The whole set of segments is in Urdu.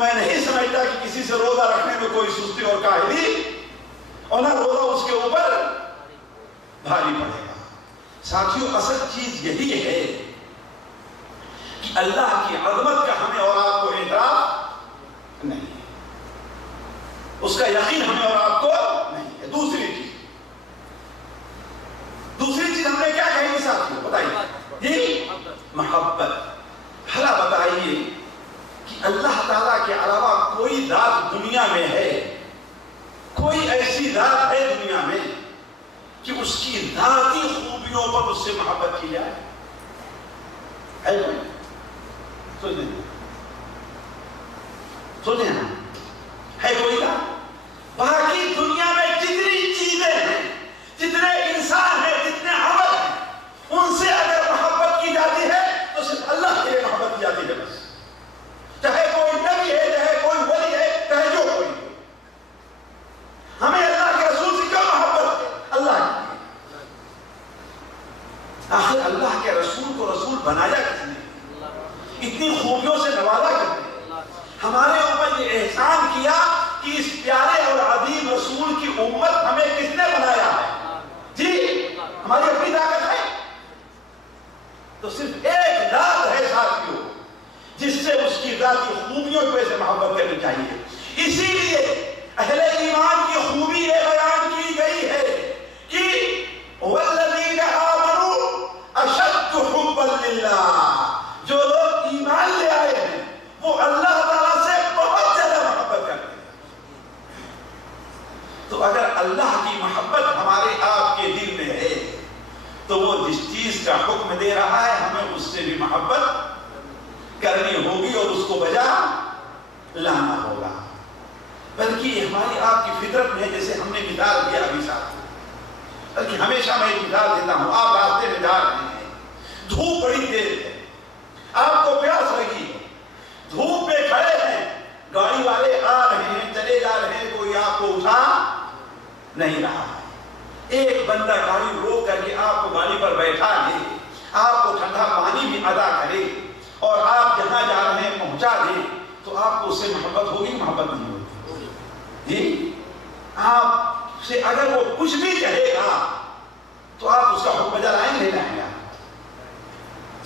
میں نہیں سمجھتا کہ کسی سے روزہ رکھنے میں کوئی سستی اور کاہلی اور نہ روزہ اس کے اوپر بھاری پڑے گا۔ ساتھیوں، اصل چیز یہی ہے کہ اللہ کی عظمت کا ہمیں اور آپ کو اعتراف نہیں ہے، اس کا یقین ہمیں اور آپ کو نہیں ہے۔ دوسری چیز ہم نے کیا کہی ساتھیوں بتائیے؟ جی، محبت۔ بھلا بتائیے کہ اللہ تعالیٰ کے علاوہ کوئی ذات دنیا میں ہے، کوئی ایسی ذات ہے دنیا میں کہ اس کی ذاتی خوبیوں پر اس سے محبت کی جائے؟ ہے کوئی؟ سنیں نا، ہے کوئی ذات؟ باقی دنیا میں جتنی چیزیں ہیں، جتنے انسان ہیں، جتنے عمل ہیں، ان سے اگر محبت کی جاتی ہے تو صرف اللہ کے لیے محبت کی جاتی ہے بس۔ چاہے کوئی نبی ہے، چاہے کوئی ولی ہے، چاہے جو کوئی ہے، ہمیں اللہ کے رسول سے کیوں محبت ہے؟ اللہ کی۔ آخر اللہ کے رسول کو رسول بنایا کس نے؟ اتنی خوبیوں سے نوازا کس نے؟ ہمارے اوپر یہ احسان کیا کہ اس پیارے اور عظیم رسول کی امت ہمیں کس نے بنایا ہے؟ جی، ہماری اپنی طاقت ہے؟ تو صرف ایک ذات ہے ساتھیوں جس سے اس کی ذاتی خوبیوں پہ سے محبت کرنی چاہیے۔ اسی لیے اہل ایمان کی خوبی یہ بیان کی گئی ہے کہ وَالَّذِينَ آمَنُوا أَشَدُّ حُبًّا لِلَّهِ، جو لوگ ایمان لے آئے ہیں وہ اللہ تعالیٰ سے بہت زیادہ محبت کرتے ہیں۔ تو اگر اللہ کی محبت ہمارے آپ کے دل میں ہے تو وہ جس چیز کا حکم دے رہا ہے ہمیں اس سے بھی محبت کرنی ہوگی اور اس کو بجا لانا ہوگا۔ بلکہ ہماری آپ کی فطرت میں، جیسے ہم نے مثال دیا ابھی ساتھ، بلکہ ہمیشہ میں ایک مثال دیتا ہوں۔ آپ راستے میں جا رہے ہیں، دھوپ بڑی تیز ہے، آپ کو پیاس لگی ہے، دھوپ میں کھڑے ہیں، گاڑی والے آ رہے ہیں، چلے جا رہے ہیں، کوئی آپ کو اٹھا نہیں رہا ہے۔ ایک بندہ گاڑی روک کر کے آپ کو گاڑی پر بیٹھا لے، آپ کو ٹھنڈا پانی بھی عطا کرے اور آپ جہاں جا رہے ہیں پہنچا دے، تو آپ کو اس سے محبت ہوگی؟ محبت نہیں ہوگی؟ جی، آپ سے اگر وہ کچھ بھی کہے گا تو آپ اس کا حکم بجا لائیں گے؟ لائیں گے؟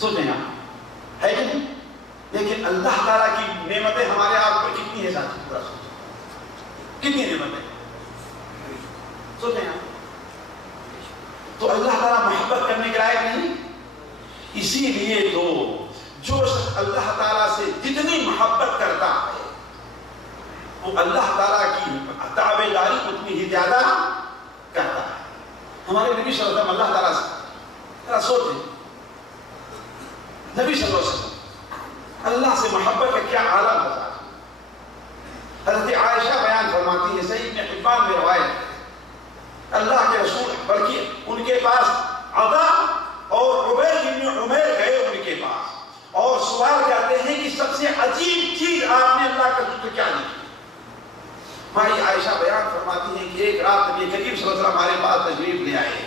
سنیں آپ، ہے کہ نہیں؟ لیکن اللہ تعالیٰ کی نعمتیں ہمارے آپ پر کتنی ہے ساتھ؟ پورا سوچو، کتنی نعمتیں؟ سنیں آپ، تو اللہ تعالیٰ محبت کرنے کے لائق نہیں؟ اسی لیے تو جو اللہ تعالیٰ سے جتنی محبت کرتا ہے وہ اللہ تعالیٰ کی تابع داری اتنی ہی زیادہ کرتا ہے۔ ہمارے نبی صلی اللہ علیہ وسلم اللہ تعالیٰ سے ذرا سوچیں، نبی صلی اللہ علیہ وسلم اللہ سے محبت کا کیا عالم بتا۔ حضرت عائشہ بیان فرماتی ہے، صحیح ابن حبان میں روایت ہے، اللہ کے رسول بلکہ ان کے پاس عطا اور عبید بن عمیر گئے ان کے پاس اور سوال کرتے ہیں کہ سب سے عجیب چیز آپ نے اللہ کے رسول سے کیا دیکھی؟ ہماری عائشہ بیان فرماتی ہے کہ ایک رات نبی کریم صلی اللہ علیہ وسلم ہمارے پاس تشریف لے آئے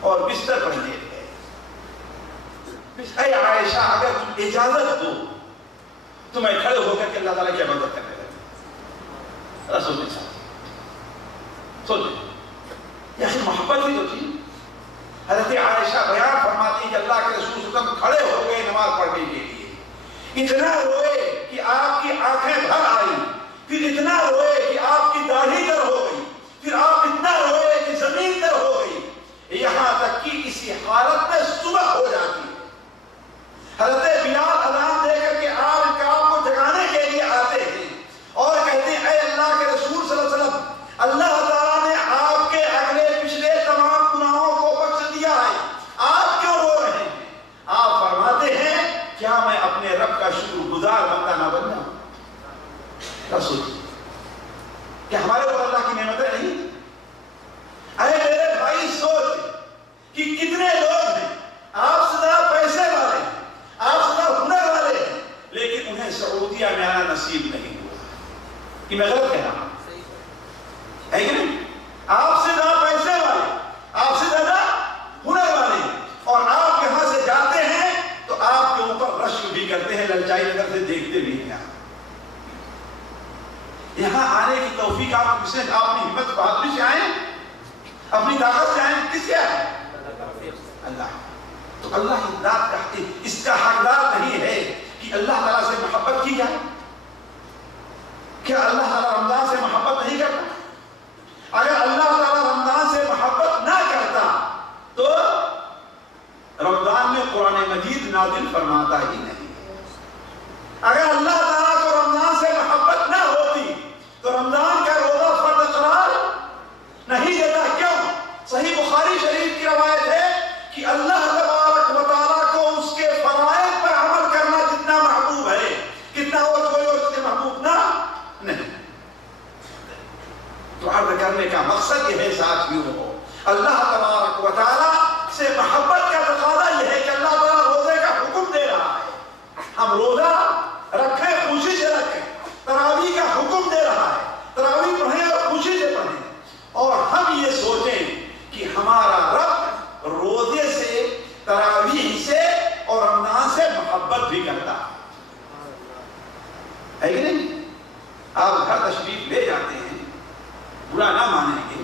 اور بستر پر لیٹ گئے۔ اے عائشہ، اگر تم اجازت دو تو میں کھڑے ہو کر کے اللہ تعالیٰ کی عبادت کرنے لگا۔ رسول کے ساتھ سوچیں، یہ محبت ہی تو تھی۔ حضرت عائشہ بیان فرماتی ہے کہ اللہ کے رسول صلی اللہ علیہ وسلم کھڑے ہو گئے نماز پڑھنے کے لیے، اتنا روئے کہ آپ کی آنکھیں بھر آئی، پھر اتنا روئے کہ آپ کی داڑھی در ہو گئی، پھر آپ اتنا روئے کہ زمین در ہو گئی، یہاں تک کہ اسی حالت میں صبح ہو جاتی ہے۔ حضرت بلال اذان دے کر کے آپ کو جگانے کے لیے آتے ہیں اور کہتے ہیں، اے اللہ کے رسول صلی اللہ علیہ وسلم، اللہ تعالیٰ نے آپ کے اگلے پچھلے تمام گناہوں کو بخش دیا ہے، آپ کیوں رو رہے ہیں؟ آپ فرماتے ہیں، کیا میں اپنے رب کا شکر گزار بندہ نہ بن جاؤں؟ رسول، کیا ہمارے اوپر اللہ کی نعمتیں نہیں؟ اے میرے بھائی، سوچ کہ کتنے لوگ ہیں آپ سے زیادہ پیسے والے ہیں، آپ سے زیادہ ہنر والے ہیں، لیکن انہیں سعودیہ میں آنا نصیب نہیں ہوا۔ کہ میں غلط کہہ رہا ہوں؟ ہے کہ نہیں؟ آپ سے زیادہ پیسے والے، آپ سے زیادہ ہنر والے ہیں، اور آپ یہاں سے جاتے ہیں تو آپ کے اوپر رشک بھی کرتے ہیں، للچائی نظر سے دیکھتے بھی ہیں۔ یہاں آنے کی توفیق آپ کو کس نے؟ آپ اپنی ہمت بہادری سے آئے، اپنی طاقت سے آئے، کس سے آئے؟ اللہ۔ تو اللہ کی ذات کا اس کا حقدار نہیں ہے کہ اللہ تعالیٰ سے محبت کی جائے؟ کیا اللہ تعالیٰ رمضان سے محبت نہیں کرتا؟ اگر اللہ تعالیٰ رمضان سے محبت نہ کرتا تو رمضان میں قرآن مجید نازل فرماتا ہی نہیں۔ اگر اللہ تعالیٰ کو رمضان سے محبت نہ ہوتی تو رمضان کا روزہ فرض قرار نہیں دیتا۔ کیوں؟ صحیح بخاری شریف کی روایت ہے کہ اللہ تبارک و تعالیٰ کو اس کے فرائض پر عمل کرنا جتنا محبوب ہے، کتنا اور کوئی اور سے محبوب نہ نہیں۔ تو عرض کرنے کا مقصد یہ ہے ساتھیوں، اللہ تبارک و تعالیٰ سے محبت کا تقاضا یہ ہے کہ اللہ تعالیٰ روزے کا حکم دے رہا ہے، ہم روزہ رکھیں، خوشی سے رکھیں۔ تراویح کا حکم دے رہا ہے، تراویح پڑھیں اور خوشی سے پڑھیں، اور ہم یہ سوچیں کہ ہمارا رب روزے سے، تراویح سے اور رمضان سے محبت بھی کرتا ہے کہ نہیں؟ آپ گھر تشریف لے جاتے ہیں، برا نہ مانیں گے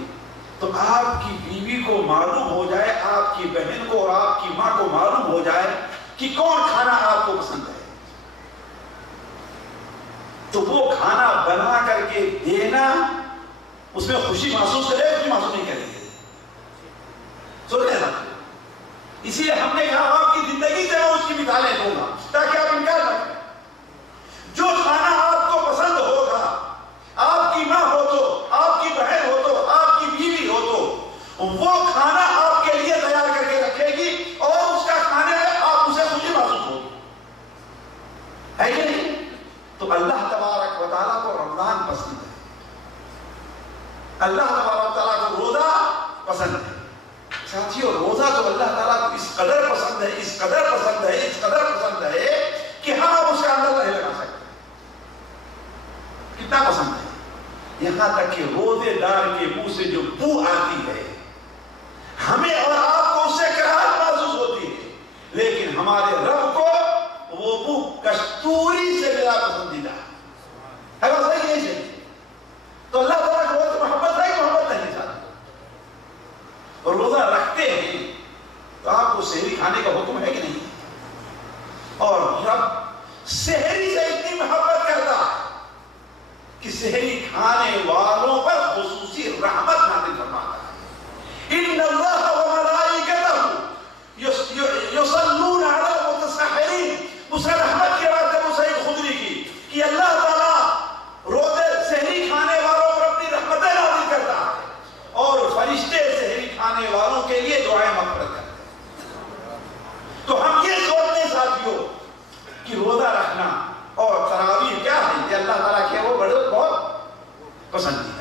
تو آپ کی بیوی کو معلوم ہو جائے، آپ کی بہن کو اور آپ کی ماں کو معلوم ہو جائے کہ کون کھانا آپ کو پسند ہے، تو وہ کھانا بنا کر کے دینا، اس میں خوشی محسوس کرے، خوشی محسوس نہیں کرے گی، سوچیں نا۔ اسی لیے ہم نے کہا آپ کی زندگی سے میں اس کی مثالیں دوں گا تاکہ آپ انکار نہ کریں۔ جو کھانا آپ کو پسند ہوگا، آپ کی ماں ہو تو، آپ کی بہن ہو تو، آپ کی بیوی ہو تو، وہ کھانا آپ کے لیے تیار کر کے رکھے گی اور اس کا کھانے میں آپ اسے خوشی محسوس ہوگی، ہے کہ نہیں؟ تو اللہ تبارک و تعالیٰ کو رمضان پسند ہے، اللہ تبارک و تعالیٰ کو روزہ پسند ہے۔ ساتھیوں، روزہ تو اللہ تعالیٰ کو اس قدر پسند ہے، اس قدر پسند ہے، اس قدر پسند ہے کہ ہم اب اس کا اندازہ نہیں لگا سکتے کتنا پسند ہے۔ یہاں تک کہ روزے دار کے منہ سے جو بو آتی ہے، ہمیں اور آپ کو اس سے کراہت محسوس ہوتی ہے، لیکن ہمارے رب کو وہ بو کستوری سے زیادہ پسندیدہ ہے۔ بس صحیح یہی چاہیے۔ تو اللہ تعالیٰ کو روزہ محبت ہے کہ محبت نہیں چاہتا؟ اور روزہ رکھتے ہیں تو آپ کو سحری کھانے کا حکم ہے کہ نہیں؟ اور رب سحری سے اتنی محبت کرتا ہے کہ سحری کھانے والوں پر خصوصی رحمت نازل فرماتا ہے۔ ان اللہ و ملائکتہ یصلون علی المتسحرین، اس رحمت کے بعد ابو سعید خدری کی کہ اللہ تعالیٰ روزے سحری کھانے والوں پر اپنی رحمتیں نازل کرتا ہے اور فرشتے سحری کھانے والوں کے لیے دعائیں مغفرت کرتے ہیں۔ تو ہم یہ سوچتے ہیں ساتھیوں کہ روزہ رکھنا اور تراویح کیا ہے، یہ اللہ تعالیٰ کے وہ بڑے بہت پسندیدہ۔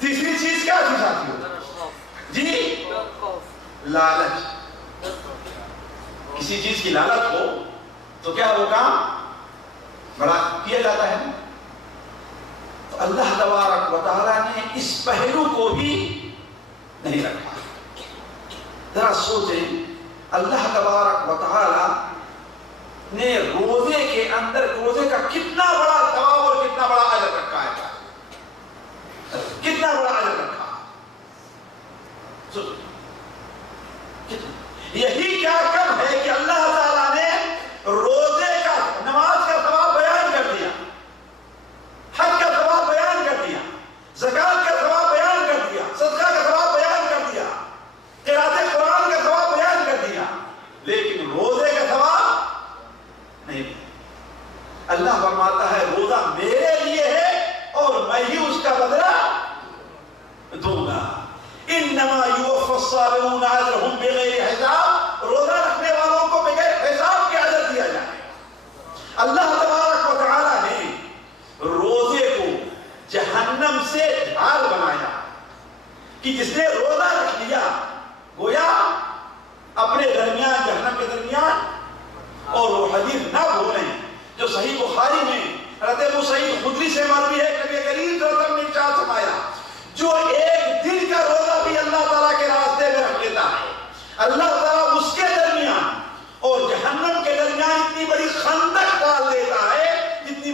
تیسری چیز کیا تھی ساتھیوں؟ جی، لالچ۔ کسی چیز کی لالچ ہو تو کیا وہ کام بڑا کیا جاتا ہے۔ تو اللہ تبارک و تعالیٰ نے اس پہلو کو بھی نہیں رکھا۔ ذرا سوچیں، اللہ تبارک و تعالیٰ نے روزے کے اندر روزے کا کتنا بڑا ثواب اور کتنا بڑا اجر رکھا ہے، کتنا بڑا اجر رکھا۔ یہی کیا کم ہے کہ اللہ تعالیٰ نے روزے کا، نماز کا ثواب بیان کر دیا، حج کا ثواب بیان کر دیا، زکات کا ثواب بیان کر دیا، صدقہ کا ثواب بیان کر دیا، قراءت قرآن کا ثواب بیان کر دیا، لیکن روزے کا ثواب نہیں۔ اللہ فرماتا ہے روزہ میرے لیے ہے اور میں ہی اس کا بدلہ دوں گا۔ انما یوفی الصابرون اجرهم بغیر حساب، روزہ رکھنے والوں کو بغیر حساب کے اجر دیا جائے۔ اللہ تبارک و تعالیٰ نے روزے کو جہنم سے ڈھال بنایا کہ جس نے روزہ رکھ لیا گویا اپنے درمیان، جہنم کے درمیان، اور وہ حدیث نہ بھولیں جو صحیح بخاری میں حضرت ابو سعید خدری سے مروی ہے، نبی کریم صلی اللہ علیہ وسلم نے ارشاد فرمایا جو ایک دن کا روزہ بھی اللہ تعالیٰ کے راستے میں رکھ لیتا ہے، اللہ تعالیٰ اس کے درمیان اور جہنم کے درمیان اتنی بڑی خندق ڈال دیتا ہے جتنی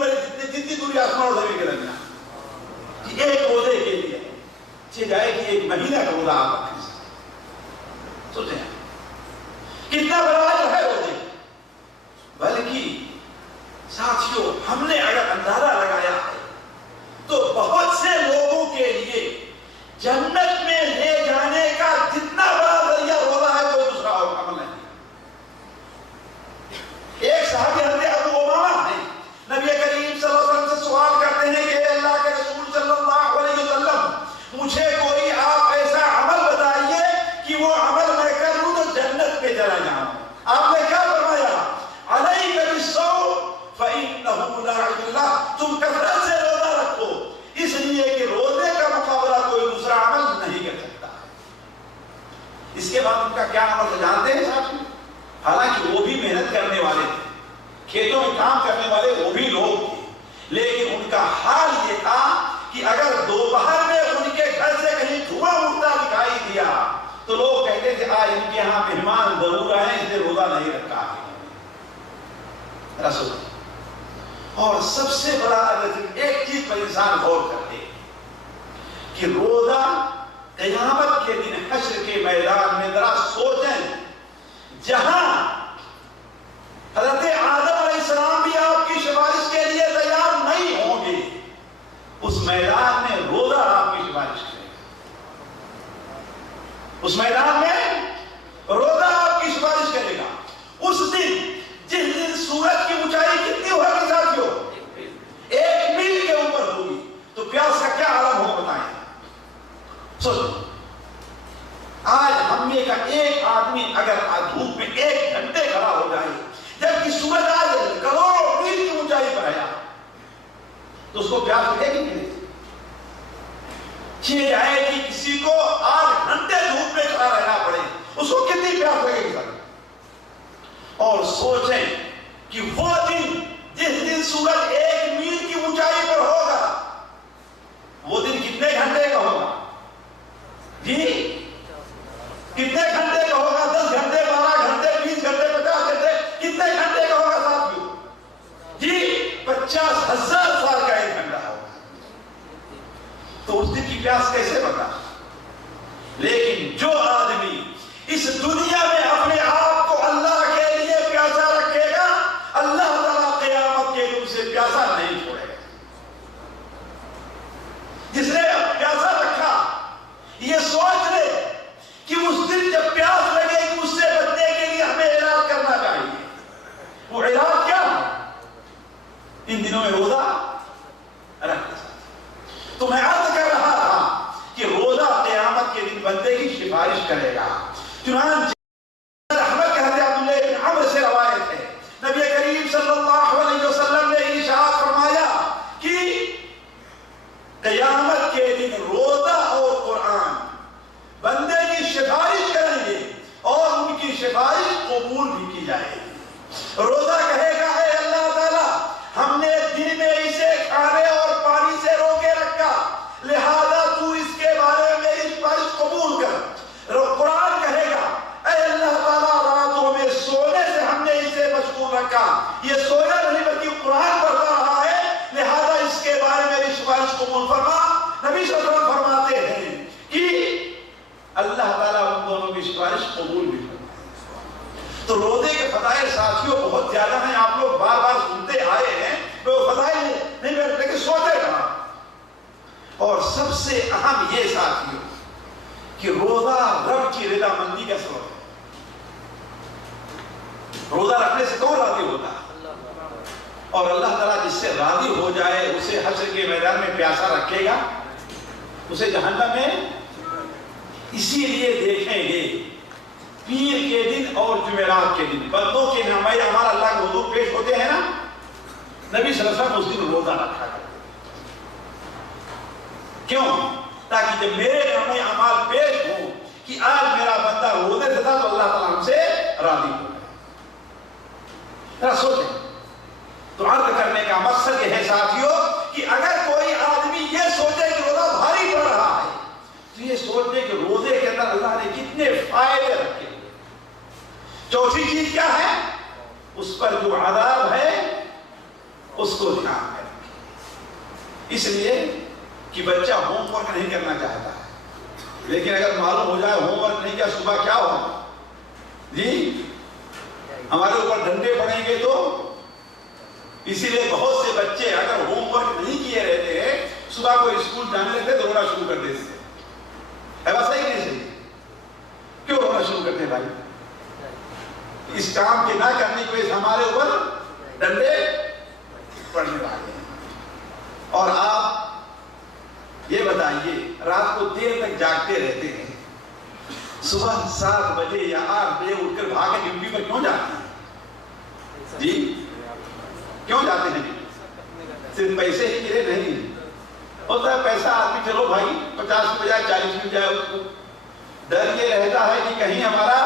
لهم لا اله الا اللہ، تم کثرت سے روزہ رکھو، اس لیے کہ روزے کا مقابلہ کوئی دوسرا عمل نہیں کر سکتا۔ اس کے بعد ان کا کیا عمل تھا جانتے ہیں صاحب؟ حالانکہ وہ بھی محنت کرنے والے تھے، کھیتوں میں کام کرنے والے وہ بھی لوگ تھے، لیکن ان کا حال یہ تھا کہ اگر دوپہر میں ان کے گھر سے کہیں دھواں اڑتا دکھائی دیا تو لوگ کہتے تھے آج ان کے ہاں مہمان ضرور آئے، اس نے روزہ نہیں رکھا رسول۔ اور سب سے بڑا ایک چیز پر انسان غور کرتے کہ روزہ قیامت کے دن حشر کے میدان میں ذرا سوچیں، جہاں حضرت آدم علیہ السلام بھی آپ کی سفارش کے لیے تیار نہیں ہوں گے، اس میدان میں روزہ آپ کی سفارش کرے گا۔ اس میدان میں روزہ آپ کی سفارش کرے گا۔ اس دن جس دن سورج کی اونچائی کتنی ہوگی ساتھیوں؟ 1 میل کے اوپر ہوگی، تو پیاس کا کیا عالم ہوگا بتائیں؟ سوچو، آج ہم میں کا ایک آدمی اگر دھوپ میں 1 گھنٹے کھڑا ہو جائے جبکہ سورج آج کروڑوں میل کی اونچائی پر آیا تو اس کو پیاس لگے گی نہیں؟ یہ جائے کہ کسی کو 8 گھنٹے دھوپ میں کھڑا رہنا پڑے، اس کو کتنی پیاس لگے گی سر؟ اور سوچیں کہ وہ دن جس دن سورج 1 میل کی اونچائی پر ہوگا، وہ دن کتنے گھنٹے کا ہوگا؟ جی کتنے گھنٹے کا ہوگا؟ 10 گھنٹے، 12 گھنٹے، 20 گھنٹے، 50 گھنٹے، کتنے گھنٹے کا ہوگا ساتھیوں؟ جی 50,000 سال کا 1 گھنٹہ ہوگا۔ تو اس دن کی پیاس کیسے بتا؟ لیکن جو آدمی اس دنیا میں اپنے آپ کو اللہ کے لیے پیاسا رکھے گا، اللہ تعالیٰ قیامت کے دن اسے پیاسا نہیں چھوڑے گا۔ جس نے پیاسا رکھا یہ سوچ لے کہ اس دن جب پیاس لگے گی اس سے بچنے کے لیے ہمیں علاج کرنا چاہیے۔ وہ علاج کیا ہے؟ ان دنوں میں روزہ رکھنا۔ تو میں عرض کر رہا تھا کہ روزہ قیامت کے دن بندے کی سفارش کرے گا۔ چنانچہ احمد کے حضرت عبداللہ بن عمرو سے روایت ہے، نبی کریم صلی اللہ علیہ وسلم نے ارشاد فرمایا کہ قیامت کے دن روزہ اور قرآن بندے کی سفارش کریں گے اور ان کی سفارش قبول بھی کی جائے گی۔ روزہ کہے گا اے اللہ تعالیٰ، ہم نے دن میں اسے کھانے اور پانی سے روکے رکھا، لہذا تو اس کے بارے میں میری سفارش قبول کر۔ قرآن کہے گا اے اللہ تعالیٰ، راتوں میں سونے سے ہم نے اسے مشغول رکھا، یہ سویا نہیں بلکہ قرآن پڑھتا رہا ہے، لہذا اس کے بارے میں میری سفارش قبول فرما۔ نبی صلی اللہ علیہ وسلم فرماتے ہیں کہ اللہ تعالیٰ ان دونوں کی سفارش قبول بھی فرمائے۔ تو روزے کے فضائل ساتھیوں بہت زیادہ ہیں، آپ لوگ بار بار سنتے آئے ہیں، وہ فضائل نہیں بیٹھتے کہ سوچے کہاں۔ اور سب سے اہم یہ ساتھیوں کہ روزہ رب کی رضا مندی کا سبب ہے۔ روزہ رکھنے سے کون راضی ہوتا ہے؟ اور اللہ تعالیٰ جس سے راضی ہو جائے اسے حشر کے میدان میں پیاسا رکھے گا، اسے جہنم میں۔ اسی لیے دیکھیں گے پیر کے دن اور جمعرات کے دن بندوں کے نامۂ اعمال اللہ کے حضور پیش ہوتے ہیں نا، نبی صلی اللہ علیہ وسلم اس دن روزہ رکھا کرتے۔ کیوں؟ تاکہ جب میرے نامۂ اعمال پیش ہوں کہ آج میرا بندہ روزے سے تھا تو اللہ تعالیٰ ہم سے راضی ہو جائے۔ ذرا سوچیں۔ تو عرض کرنے کا مقصد یہ ہے ساتھیوں کہ اگر کوئی آدمی یہ سوچے کہ روزہ بھاری پڑ رہا ہے تو یہ سوچے کہ روزے کے اندر اللہ نے کتنے فائدے رکھے۔ چوتھی چیز کیا ہے؟ اس پر جو عذاب ہے اس کو دھیان کریں۔ اس لیے کہ بچہ ہوم ورک نہیں کرنا چاہتا ہے، لیکن اگر معلوم ہو جائے ہوم ورک نہیں کیا صبح کیا ہوگا؟ جی ہمارے اوپر ڈنڈے پڑیں گے تو اسی لیے بہت سے بچے اگر ہوم ورک نہیں کیے رہتے ہیں صبح کو اسکول جانے لگتے تو رونا شروع کر دیتے ہیں۔ ہے بات صحیح نہیں صحیح؟ کیوں رونا شروع کرتے ہیں بھائی؟ اس کام کے نہ کرنے کی وجہ سے ہمارے اوپر ڈنڈے پڑنے والے ہیں۔ اور آپ یہ بتائیے رات کو دیر تک جاگتے رہتے ہیں، صبح 7 بجے یا 8 بجے اٹھ کر بھاگ کے ڈیوٹی پر کیوں جاتے ہیں؟ جی کیوں جاتے ہیں؟ صرف پیسے ہی کے لیے نہیں ہوتا ہے. پیسہ آدمی چلو بھائی 50 کی بجائے 40 کی بجائے، اس کو ڈر یہ رہتا ہے کہ کہیں ہمارا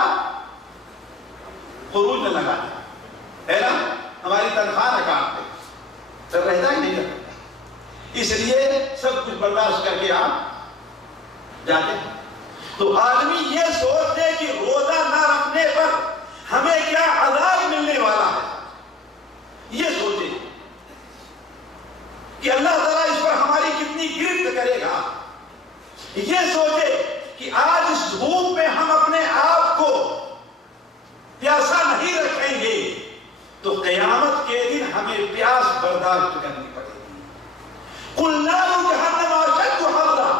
خروج نہ لگا ہے نا، ہماری تنخواہ نہ کاٹ دے. ڈر رہتا ہی نہیں رہتا. اس لیے سب کچھ برداشت کر کے آپ جاتے ہیں. تو آدمی یہ سوچ دے کہ روزہ نہ رکھنے پر ہمیں کیا عذاب ملنے والا ہے، یہ سوچے کہ اللہ تعالیٰ اس پر ہماری کتنی گرفت کرے گا. یہ سوچے کہ آج اس دھوپ میں ہم اپنے آپ کو پیاسا نہیں رکھیں گے تو قیامت کے دن ہمیں پیاس برداشت کرنی پڑے گی. قُلْ نَارُ جَهَنَّمَ أَشَدُّ حَرًّا،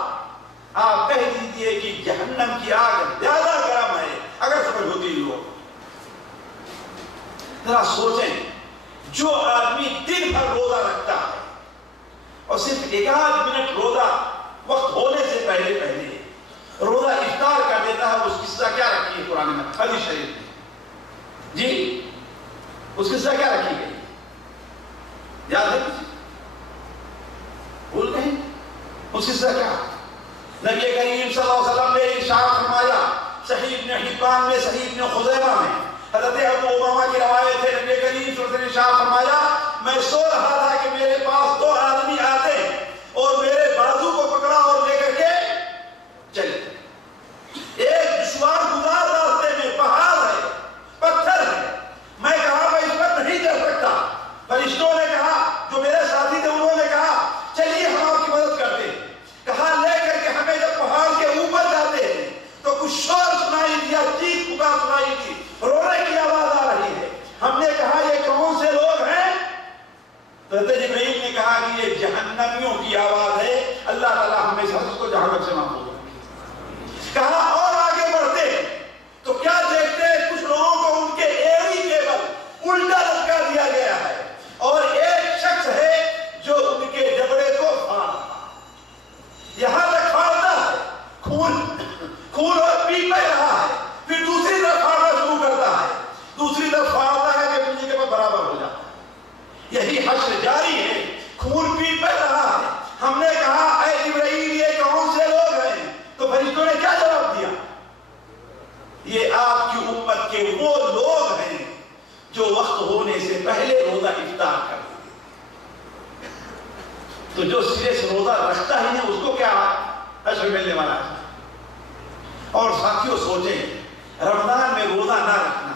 آپ کہہ دیجئے کہ جہنم کی آگ زیادہ گرم ہے، اگر سمجھ ہوتی ہو. ذرا سوچیں، جو آدمی دن بھر روزہ رکھتا ہے اور صرف 1 منٹ روزہ وقت ہونے سے پہلے روزہ افطار کر دیتا ہے، اس کی سزا کیا رکھی ہے قرآن میں، حدیث شریف میں؟ جی اس کی سزا کیا رکھی گئی؟ یاد ہے کچھ؟ بھول گئے؟ اس کی سزا کیا؟ نبی کریم صلی اللہ علیہ وسلم نے ارشاد فرمایا، صحیح ابن حبان میں، صحیح ابن خزیمہ میں، حضرت ابو امامہ کی روایت ہے، نبی کریم صلی اللہ علیہ وسلم نے ارشاد فرمایا، میں سو رہا تھا کہ میرے پاس 2 آدمی آتے اور میرے بازو کو پکڑا اور لے کر کے چلے. ایک دشوار گزار راستے میں پہاڑ ہے، پتھر ہے. میں کہا میں اس پر نہیں چل سکتا. فرشتوں نے کہا، جو میرے ساتھی تھے انہوں نے کہا چلیے ہم آپ کی مدد کرتے ہیں. کہا لے کر کے ہمیں جب پہاڑ کے اوپر جاتے ہیں تو کچھ شور سنائی دیا، چیخ پکار سنائی دی، رونے کی آواز آ رہی ہے. ہم نے کہا یہ کون سے لوگ ہیں؟ حضرت جبرائیل نے کہا کہ یہ جہنمیوں کی آواز ہے، اللہ تعالیٰ ہمیں سب کو جہنم سے محفوظ رکھے. کہا اور آگے بڑھتے تو کیا دیکھتے ہیں کچھ لوگوں کو ان کے ایڑی کے بل الٹا لٹکا دیا گیا ہے اور ایک شخص ہے جو ان کے جبڑے کو یہاں تک پھاڑتا ہے، خون اور پی پہ رہا ہے. پھر دوسری طرف پھاڑنا شروع کرتا ہے، دوسری طرف پھاڑتا ہے کہ دوسری کے پاس برابر ہو جاتا ہے. یہی حشر جاری ہے، خون پی پہ رہا ہے. ہم نے کہا اے جبرائیل یہ کون سے لوگ ہیں؟ تو فرشتوں نے کیا جواب دیا؟ یہ آپ کی امت کے وہ لوگ ہیں جو وقت ہونے سے پہلے روزہ افطار کرتے ہیں. تو جو سرے سے روزہ رکھتا ہی نہیں اس کو کیا حشر ملنے والا ہے؟ اور ساتھیوں سوچیں، رمضان میں روزہ نہ رکھنا،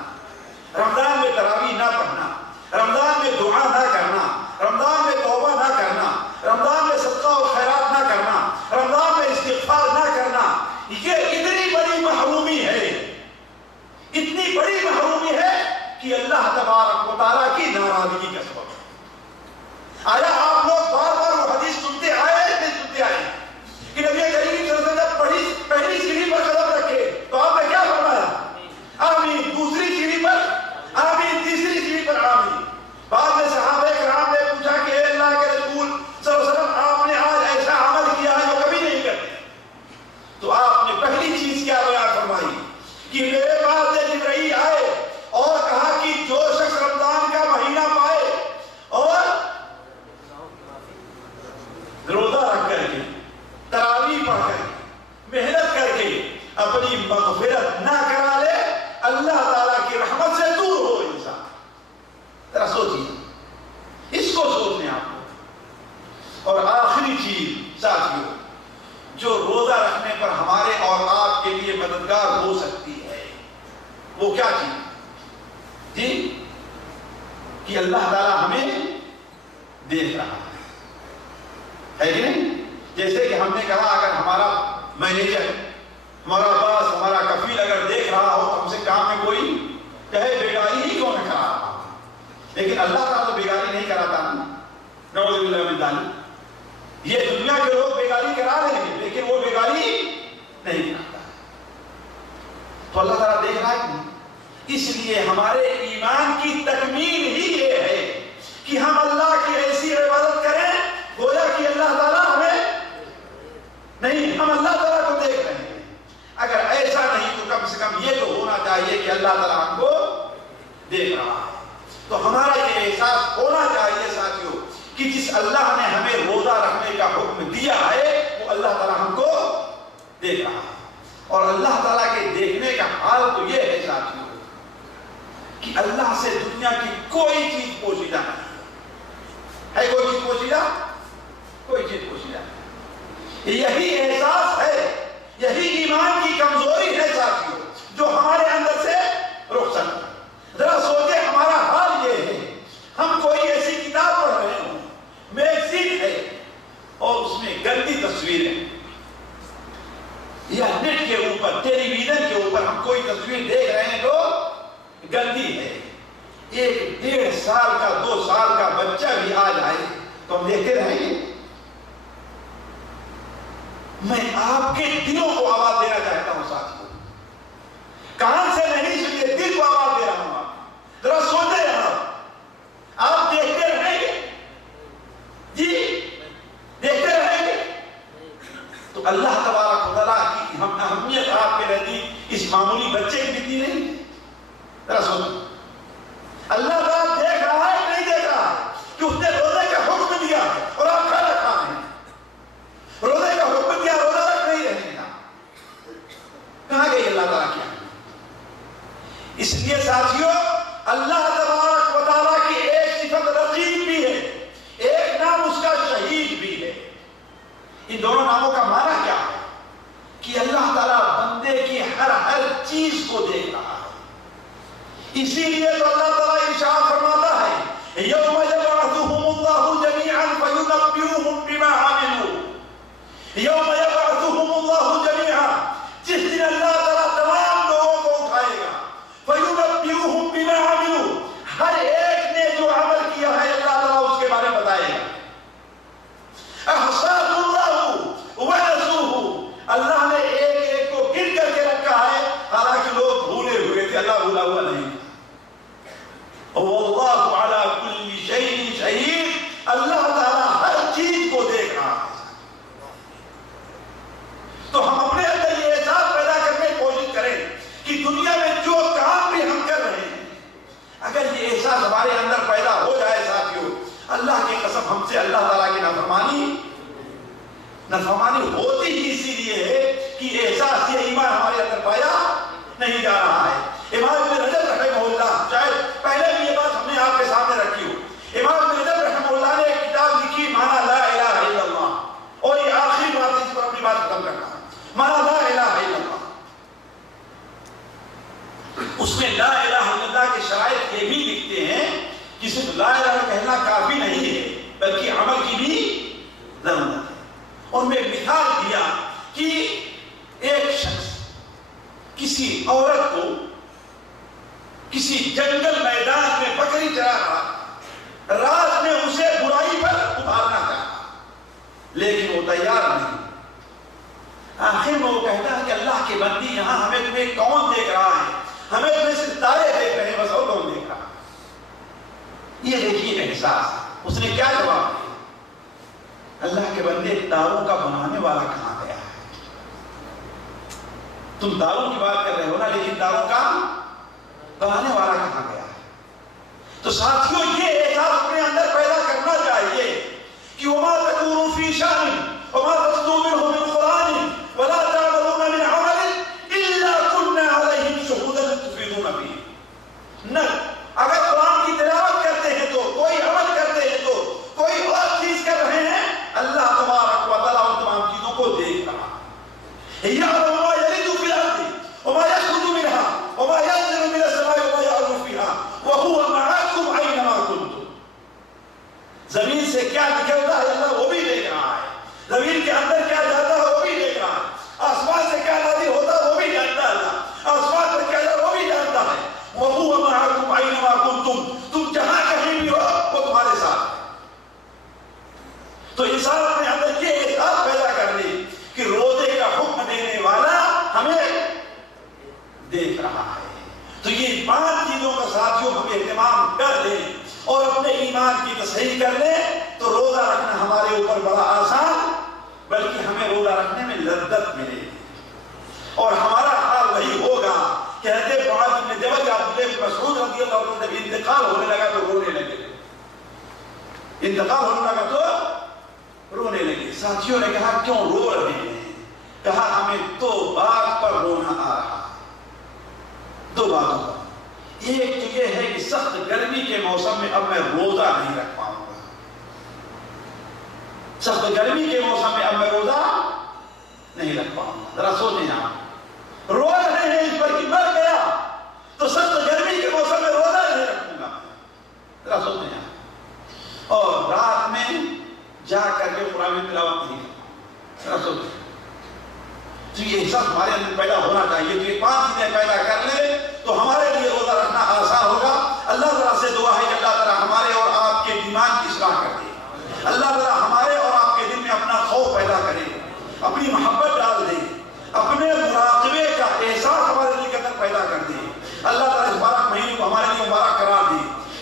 رمضان میں تراویح نہ پڑھنا، رمضان میں دعا نہ کرنا، رمضان میں توبہ نہ کرنا، رمضان میں صدقہ و خیرات نہ کرنا، رمضان میں استغفار نہ کرنا، یہ اتنی بڑی محرومی ہے، اتنی بڑی محرومی ہے کہ اللہ تبارک و تعالیٰ کی ناراضگی کا سبب ہے. آیا آپ لوگ بار بار وہ حدیث سنتے آئے نہیں سنتے آئے کہ نبی کریم صلی اللہ علیہ وسلم پہلی سیڑھی پر قدم رکھے تو آپ نے کیا فرمایا؟ آمین. دوسری سیڑھی پر آمین، تیسری سیڑھی پر آمین. بعد میں صحابہ کرام نے پوچھا کہ اے اللہ کے رسول صلی اللہ علیہ وسلم آپ نے آج ایسا عمل کیا ہے جو کبھی نہیں کرتے. تو آپ نے پہلی چیز کیا بیان فرمائی کہ میرے پاس جبرائیل آئے اور کہا کہ جو شخص رمضان کا مہینہ پائے اور روزہ رکھ کر کے، تراویح پڑھ کر کے، محنت کر کے اپنی مغفرت نہ کرا لے، اللہ تعالیٰ کی رحمت سے دور ہو انسان. ذرا سوچیے، اس کو سوچنے آپ کو. اور آخری چیز ساتھیوں جو روزہ رکھنے پر ہمارے اور آپ کے لیے مددگار ہو سکتی ہے، وہ کیا چیز؟ جی کہ اللہ تعالیٰ ہمیں دیکھ رہا ہے کہ نہیں؟ جیسے کہ ہم نے کہا اگر ہمارا مینیجر، ہمارا باس، ہمارا کفیل اگر دیکھ رہا ہو تو ہم سے کام میں کوئی کہے بیگاری ہی کیوں نہ کرا رہا ہو، لیکن اللہ تعالیٰ تو بیگاری نہیں کراتا نا. نعوذ باللہ من ذالک. یہ دنیا کے لوگ بیگاری کرا رہے ہیں لیکن وہ بیگاری نہیں کراتا. تو اللہ تعالیٰ دیکھ رہا ہے کہ نہیں. اس لیے ہمارے ایمان کی تکمیل ہی یہ ہے کہ ہم اللہ کی ایسی عبادت کریں گویا کہ اللہ تعالیٰ ہمیں نہیں، ہم اللہ تعالیٰ کو دیکھ رہے ہیں. اگر ایسا نہیں تو کم سے کم یہ تو ہونا چاہیے کہ اللہ تعالیٰ ہم کو دیکھ رہا ہے. تو ہمارا یہ احساس ہونا چاہیے ساتھیوں کہ جس اللہ نے ہمیں روزہ رکھنے کا حکم دیا ہے وہ اللہ تعالیٰ ہم کو دیکھ رہا ہے. اور اللہ تعالیٰ کے دیکھنے کا حال تو یہ ہے ساتھیوں کہ اللہ سے دنیا کی کوئی چیز پوشیدہ نہیں ہے. کوئی چیز پوشیدہ؟ کوئی چیز پوشیدہ نہیں. یہی احساس ہے, یہی ایمان کی کمزوری ہے ساتھیوں جو ہمارے اندر سے رخصت ہے. ذرا سوچیں ہمارا حال یہ ہے, ہم کوئی ایسی کتاب پڑھ رہے ہوں, میگزین ہے اور اس میں گندی تصویریں, یا نیٹ کے اوپر ٹیلی ویژن کے اوپر ہم کوئی تصویر دیکھ رہے ہیں تو گندی ہے. 1-1.5 سال کا 2 سال کا بچہ بھی آ جائے تو ہم دیکھتے رہیں گے. میں آپ کے دلوں کو آواز دینا چاہتا ہوں ساتھیوں, کان سے نہیں سنیے, دل کو آواز دے رہا ہوں. آپ ذرا سوچے رہا, آپ دیکھتے رہیں گے, جی دیکھتے رہیں گے تو اللہ تبارک و تعالیٰ کی ہم اہمیت آپ کے نزدیک اس معمولی بچے کی بھی نہیں. ذرا سوچیں اللہ تعالیٰ دیکھ رہا ہے نہیں دیکھ رہا ہے کہ اس نے روزے کا حکم دیا اور آپ کھانا کھا رہے ہیں. روزے کا حکم دیا, روزہ رکھ نہیں رہے ہیں, کہاں گئی اللہ تعالیٰ کیا؟ اس لیے ساتھیوں اللہ تبارک و تعالیٰ کی ایک صفت رقیب بھی ہے, ایک نام اس کا شہید بھی ہے. ان دونوں ناموں کا معنی کیا ہے کہ اللہ تعالیٰ بندے کی ہر چیز کو دیکھ رہا ہے. اسی لیے تو اللہ تعالیٰ ارشاد فرماتا ہے یوم یبعثہم اللہ جمیعا فینبئہم بما عملوا. یوم یبعثہم اللہ جمیعا, جس دن اللہ تعالیٰ تمام لوگوں کو اٹھائے گا, فینبئہم بما عملوا, ہر ایک نے جو عمل کیا ہے اللہ تعالیٰ اس کے بارے میں بتائے گا. احصاہ اللہ ونسوہ, اللہ نے ایک کو گن کر کے رکھا ہے, حالانکہ لوگ بھولے ہوئے تھے, اللہ بھولا ہوا نہیں. واللہ علی کل شیء شہید, اللہ تعالیٰ ہر چیز کو دیکھ رہا ہے. تو ہم اپنے اندر یہ احساس پیدا کرنے کی کوشش کریں کہ دنیا میں جو کام بھی ہم کر رہے ہیں, اگر یہ احساس ہمارے اندر پیدا ہو جائے ساتھیوں, اللہ کی قسم ہم سے اللہ تعالیٰ کی نافرمانی ہوتی ہی اسی لیے ہے کہ احساس یہ ایمان ہمارے اندر پایا نہیں جا رہا ہے. امام ابن رجب رحمہ اللہ, شاید پہلے بھی یہ بات ہم نے آپ کے سامنے رکھی ہو, امام ابن رجب رحمہ اللہ نے ایک کتاب لکھی معنی لا الہ الا اللہ, اور یہ آخری بات اس پر اپنی بات ختم کرنا ہے, معنی لا الہ الا اللہ. اس میں لا الہ الا اللہ کے شرائط یہ بھی لکھتے ہیں کہ صرف لا الہ کہنا کافی نہیں ہے بلکہ عمل کی بھی ضرورت ہے. اور میں مثال دیا کہ ایک شخص کسی عورت کو کسی جنگل میدان میں بکری چرا رہا, رات میں اسے برائی پر ابھارنا چاہتا لیکن وہ تیار نہیں. آخر میں وہ کہتا ہے کہ اللہ کے بندی یہاں ہمیں تمہیں کون دیکھ رہا ہے, ہمیں تمہیں صرف تارے دیکھ رہے ہیں, بس اور کون دیکھ رہا ہے. یہ دیکھیے احساس. اس نے کیا جواب دیا, اللہ کے بندے تاروں کا بنانے والا کہاں گیا ہے؟ تم تاروں کی بات کر رہے ہو نا, لیکن تاروں کا بنانے والا کہاں گیا ہے؟ تو ساتھیوں یہ احساس اپنے اندر پیدا کرنا چاہیے کہ وما تکونوا فی شأن وما تتلو منہ من قرآن ولا تعملون من عمل الا كنا علیہم شہودا تفیضون فیہ. نہ اگر قرآن کی تلاوت کرتے ہیں تو, کوئی عمل کرتے ہیں تو, کوئی اور چیز کر رہے ہیں, اللہ تبارک و تعالیٰ ان تمام چیزوں کو دیکھ رہا ہے. یعلم ما یلج فی الارض وما یخرج منها وما ينزل من السماء وما يعرج فيها وهو معكم اينما كنتم. زمین سے کیا نکلتا ہے اللہ وہ بھی دیکھ رہا ہے, زمین کے اندر کیا جاتا ہے وہ بھی دیکھ رہا ہے, آسمان سے کیا نازل ہوتا ہے وہ بھی جانتا ہے اللہ, آسمان پر کیا جاتا ہے وہ بھی جانتا ہے. وهو معكم اينما كنتم, تم جہاں کہیں بھی ہو وہ تمہارے ساتھ ہے. تو انسان اپنے اندر یہ احساس پیدا کر لے کہ روزے کا حکم دینے والا ہمیں دیکھ رہا ہے. تو یہ 5 چیزوں کا ساتھیوں ہم اہتمام کر لیں اور اپنے ایمان کی تصحیح کر لیں تو روزہ رکھنا ہمارے اوپر بڑا آسان, بلکہ ہمیں روزہ رکھنے میں لذت ملے گی. اور ہمارا حال وہی ہوگا کہ حضرت معاذ بن جبل یا عبداللہ بن مسعود رضی اللہ عنہ جب انتقال ہونے لگا تو رونے لگے. انتقال ہونے لگا تو رونے لگے. ساتھیوں نے کہا کیوں رو رہے ہیں؟ کہا ہمیں دو بات پر رونا آ رہا. دو باتوں پر. ایک تو یہ ہے کہ سخت گرمی کے موسم میں اب میں روزہ نہیں رکھ پاؤں گا. سخت گرمی کے موسم میں اب میں روزہ نہیں رکھ پاؤں گا. ذرا سوچیں آپ, رو رہے ہیں اس پر کہ مر گیا تو سخت گرمی کے موسم میں روزہ نہیں رکھوں گا. ذرا سوچیں آپ. اور رات میں جا کر کے قرآن میں تلاوت نہیں کرتا. ذرا سوچیں. تو یہ احساس ہمارے اندر پیدا ہونا چاہیے کہ 5 چیزیں پیدا کر لیں تو ہمارے لیے روزہ رکھنا آسان ہوگا. اللہ تعالیٰ سے دعا ہے کہ اللہ تعالیٰ ہمارے اور آپ کے ایمان کی اصلاح کر دے. اللہ تعالیٰ ہمارے اور آپ کے دل میں اپنا خوف پیدا کرے, اپنی محبت ڈال دے, اپنے مراقبے کا احساس ہمارے دل کے اندر پیدا کر دے. اللہ تعالیٰ اس مبارک مہینے کو ہمارے لیے مبارک قرار دے.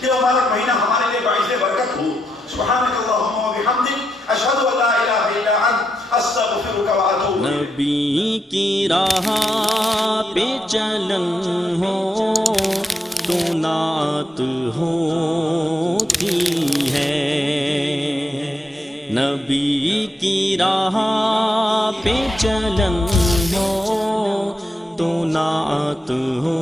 یہ مبارک مہینہ ہمارے لیے باعث برکت ہو. سبحانک اللہم و بحمدک اشہد ان لا الہ الا انت استغفرک و اتوب الیک. نبی کی راہ پہ چلن ہو تو نعت ہوتی ہے. نبی کی راہ پہ چلن ہو تو نعت ہو